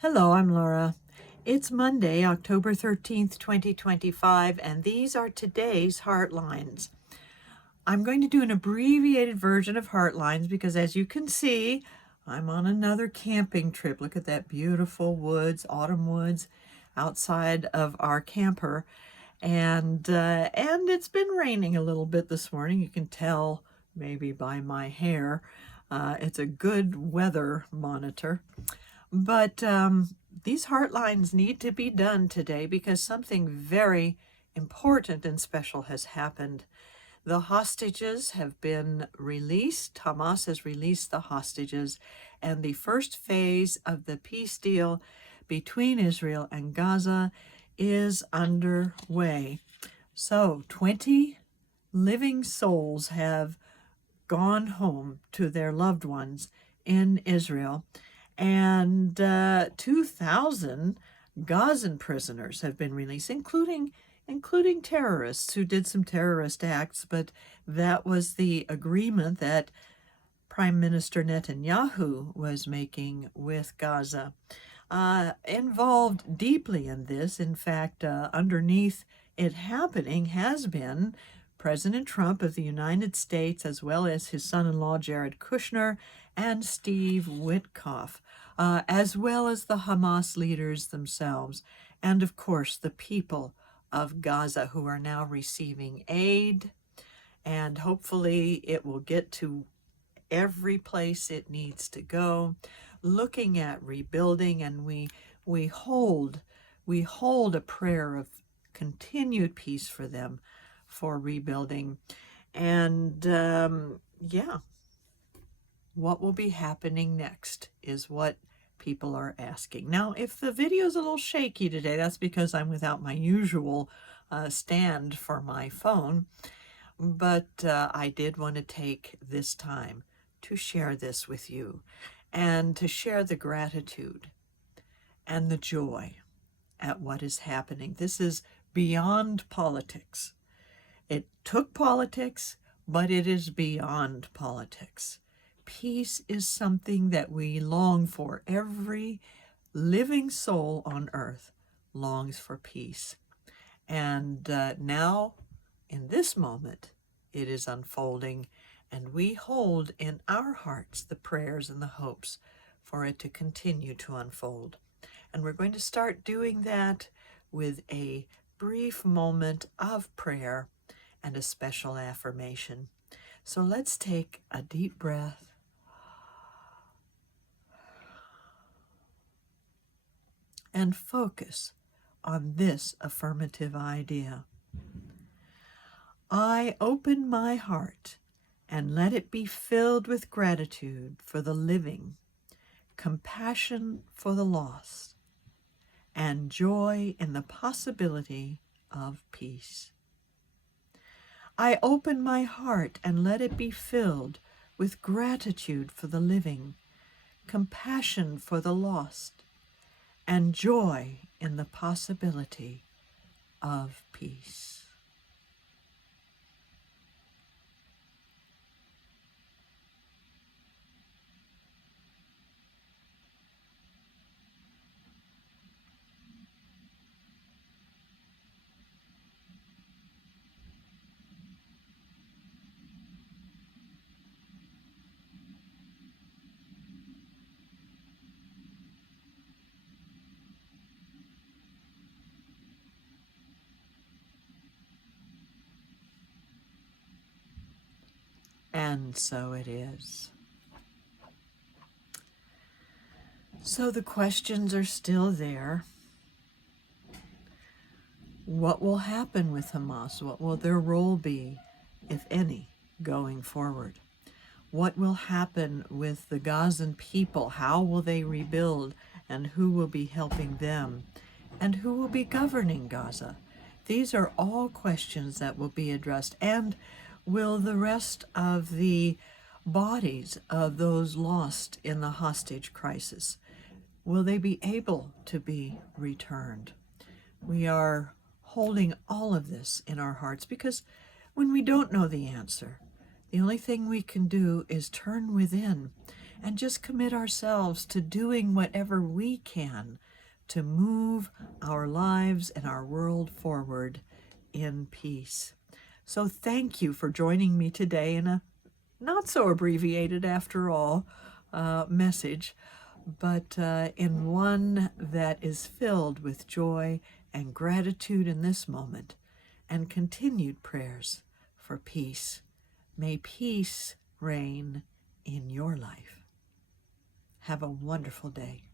Hello, I'm Laura. It's Monday, October 13th, 2025, and these are today's Heartlines. I'm going to do an abbreviated version of Heartlines because, as you can see, I'm on another camping trip. Look at that beautiful woods, autumn woods, outside of our camper. And it's been raining a little bit this morning. You can tell maybe by my hair. It's a good weather monitor. But these heartlines need to be done today because something very important and special has happened. The hostages have been released. Hamas has released the hostages, and the first phase of the peace deal between Israel and Gaza is underway. So 20 living souls have gone home to their loved ones in Israel, and 2,000 Gazan prisoners have been released, including terrorists who did some terrorist acts. But that was the agreement that Prime Minister Netanyahu was making with Gaza. Involved deeply in this, in fact, underneath it happening has been President Trump of the United States, as well as his son-in-law Jared Kushner and Steve Witkoff, as well as the Hamas leaders themselves, and of course the people of Gaza who are now receiving aid, and hopefully it will get to every place it needs to go, looking at rebuilding, and we hold a prayer of continued peace for them, for rebuilding. And what will be happening next is what people are asking. Now, if the video is a little shaky today, that's because I'm without my usual stand for my phone. But I did want to take this time to share this with you and to share the gratitude and the joy at what is happening. This is beyond politics. It took politics, but it is beyond politics. Peace is something that we long for. Every living soul on earth longs for peace. And now, in this moment, it is unfolding, and we hold in our hearts the prayers and the hopes for it to continue to unfold. And we're going to start doing that with a brief moment of prayer and a special affirmation. So let's take a deep breath and focus on this affirmative idea. I open my heart and let it be filled with gratitude for the living, compassion for the lost, and joy in the possibility of peace. I open my heart and let it be filled with gratitude for the living, compassion for the lost, and joy in the possibility of peace. And so it is. So the questions are still there. What will happen with Hamas? What will their role be, if any, going forward? What will happen with the Gazan people? How will they rebuild? And who will be helping them? And who will be governing Gaza? These are all questions that will be addressed. And will the rest of the bodies of those lost in the hostage crisis, will they be able to be returned? We are holding all of this in our hearts because when we don't know the answer, the only thing we can do is turn within and just commit ourselves to doing whatever we can to move our lives and our world forward in peace. So thank you for joining me today in a not so abbreviated after all message, but in one that is filled with joy and gratitude in this moment and continued prayers for peace. May peace reign in your life. Have a wonderful day.